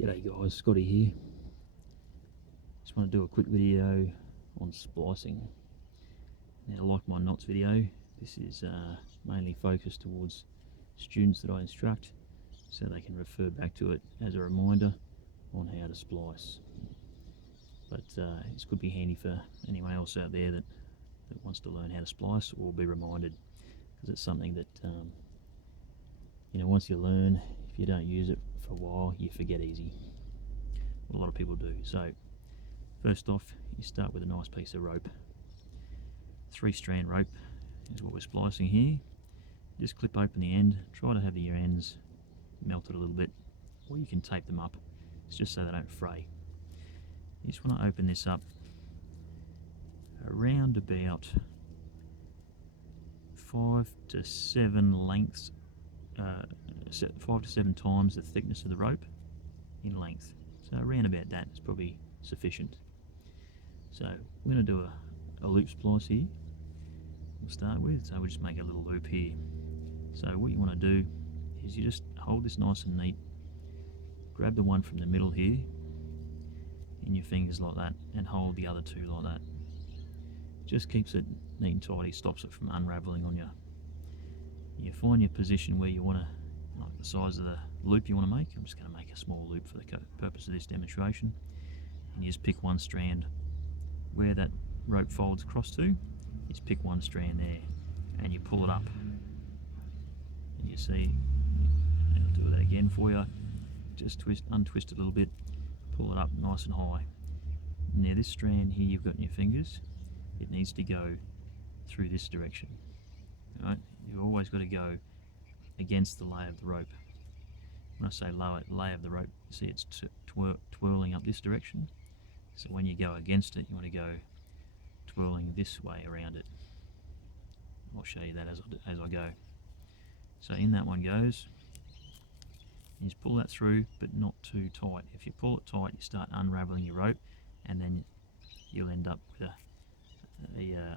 G'day guys, Scotty here. Just want to do a quick video on splicing. Now, like my knots video, this is mainly focused towards students that I instruct, so they can refer back to it as a reminder on how to splice. But this could be handy for anyone else out there that wants to learn how to splice or be reminded, because it's something that once you learn, if you don't use it for a while, you forget easy. A lot of people do. So first off, you start with a nice piece of rope. 3-strand rope is what we're splicing here. Just clip open the end, try to have your ends melted a little bit, or you can tape them up. It's just so they don't fray. You just want to open this up around about 5 to 7 lengths, 5 to 7 times the thickness of the rope in length. So around about that is probably sufficient. So we're going to do a loop splice here. We'll start with, so we'll just make a little loop here. So what you want to do is you just hold this nice and neat, grab the one from the middle here in your fingers like that, and hold the other two like that. Just keeps it neat and tidy, stops it from unraveling on you. You find your position where you want to, like the size of the loop you want to make. I'm just going to make a small loop for the purpose of this demonstration. And you just pick one strand where that rope folds across to. You just pick one strand there and you pull it up. And you see, I'll do that again for you. Just untwist it a little bit, pull it up nice and high. Now this strand here you've got in your fingers, it needs to go through this direction. Right? You've always got to go against the lay of the rope. When I say lay of the rope, you see it's twirling up this direction. So when you go against it, you want to go twirling this way around it. I'll show you that as I go. So in that one goes. You just pull that through, but not too tight. If you pull it tight, you start unraveling your rope, and then you'll end up with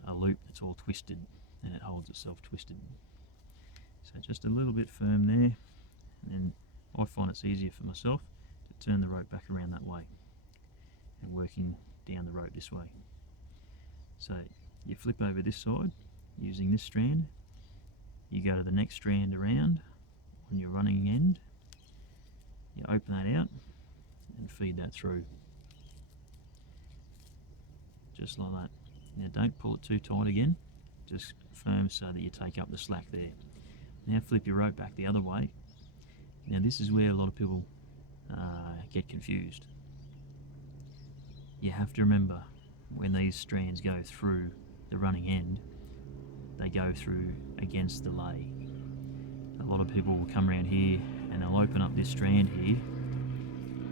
a loop that's all twisted, and it holds itself twisted. So just a little bit firm there, and then I find it's easier for myself to turn the rope back around that way and working down the rope this way. So you flip over this side using this strand, you go to the next strand around on your running end, you open that out and feed that through, just like that. Now don't pull it too tight again, just firm so that you take up the slack there. Now flip your rope back the other way. Now this is where a lot of people get confused. You have to remember, when these strands go through the running end, they go through against the lay. A lot of people will come around here and they'll open up this strand here,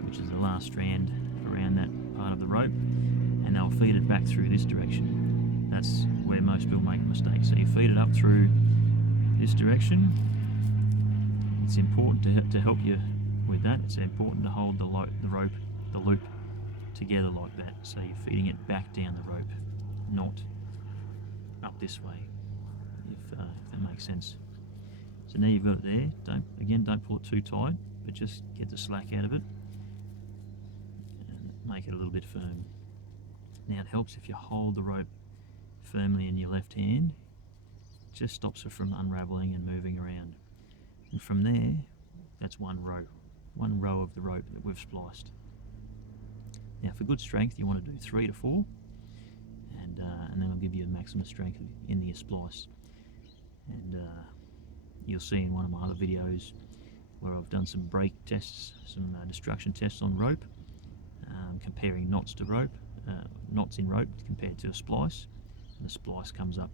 which is the last strand around that part of the rope, and they'll feed it back through this direction. That's where most people make a mistake. So you feed it up through this direction. It's important to help you with that. It's important to hold the loop together like that. So you're feeding it back down the rope, not up this way, if that makes sense. So now you've got it there. Don't pull it too tight, but just get the slack out of it and make it a little bit firm. Now it helps if you hold the rope firmly in your left hand. It just stops it from unraveling and moving around. And from there, that's one row of the rope that we've spliced. Now for good strength, you want to do 3 to 4, and then it'll give you the maximum strength in your splice. And you'll see in one of my other videos where I've done some break tests, some destruction tests on rope, comparing knots to rope, knots in rope compared to a splice, and the splice comes up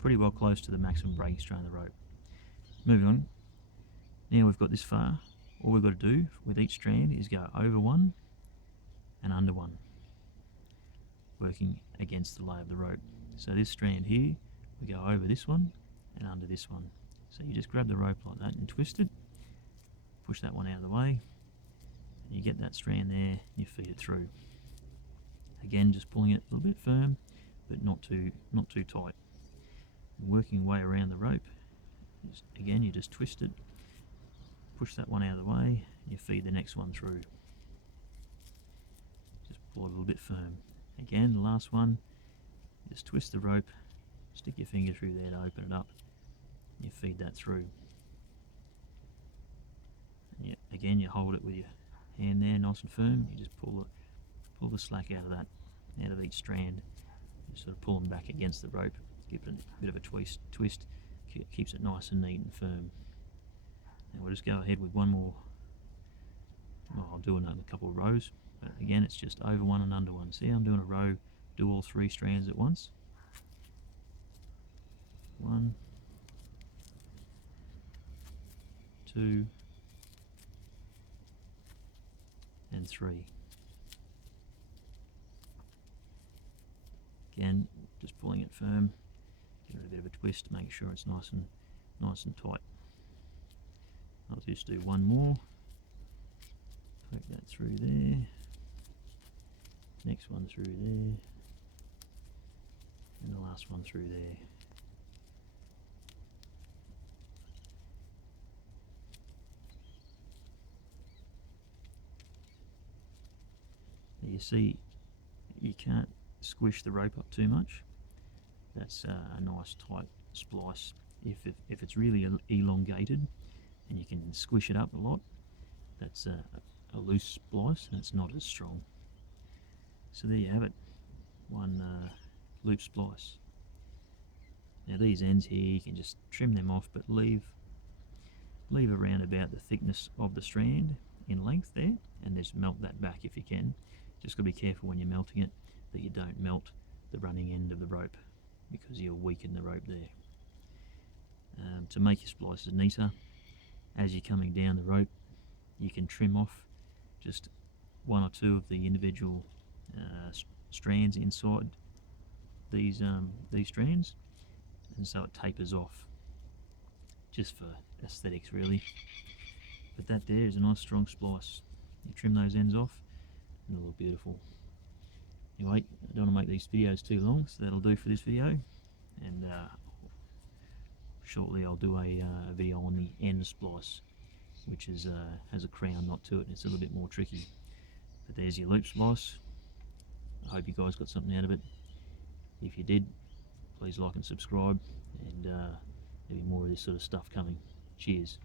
pretty well close to the maximum breaking strain of the rope. Moving on, now we've got this far, all we've got to do with each strand is go over one and under one, working against the lay of the rope. So this strand here, we go over this one and under this one. So you just grab the rope like that and twist it, push that one out of the way, and you get that strand there, and you feed it through. Again, just pulling it a little bit firm, but not too tight. Working your way around the rope. Again, you just twist it, push that one out of the way, You feed the next one through. Just pull it a little bit firm. Again, the last one, just twist the rope, stick your finger through there to open it up. You feed that through. And again, you hold it with your hand there, nice and firm. You just pull the slack out of each strand. You sort of pull them back against the rope, give it a bit of a twist, keeps it nice and neat and firm. And we'll just go ahead with one more. Well, I'll do another couple of rows, but again, it's just over one and under one. See, I'm doing a row, do all 3 strands at once. 1, 2, and 3. Again, just pulling it firm, give it a bit of a twist to make sure it's nice and tight. I'll just do one more. Poke that through there. Next one through there. And the last one through there. You see, you can't squish the rope up too much. That's a nice tight splice. If it's really elongated and you can squish it up a lot, that's a loose splice and it's not as strong. So there you have it, one loop splice. Now these ends here, you can just trim them off, but leave around about the thickness of the strand in length there, and just melt that back if you can. Just got to be careful when you're melting it that you don't melt the running end of the rope, because you'll weaken the rope there. To make your splices neater, as you're coming down the rope, you can trim off just 1 or 2 of the individual strands inside these strands, and so it tapers off, just for aesthetics really. But that there is a nice strong splice. You trim those ends off and it'll look beautiful. Anyway, I don't want to make these videos too long, so that'll do for this video, and shortly I'll do a video on the end splice, which is has a crown knot to it, and it's a little bit more tricky. But there's your loop splice. I hope you guys got something out of it. If you did, please like and subscribe, and there'll be more of this sort of stuff coming. Cheers.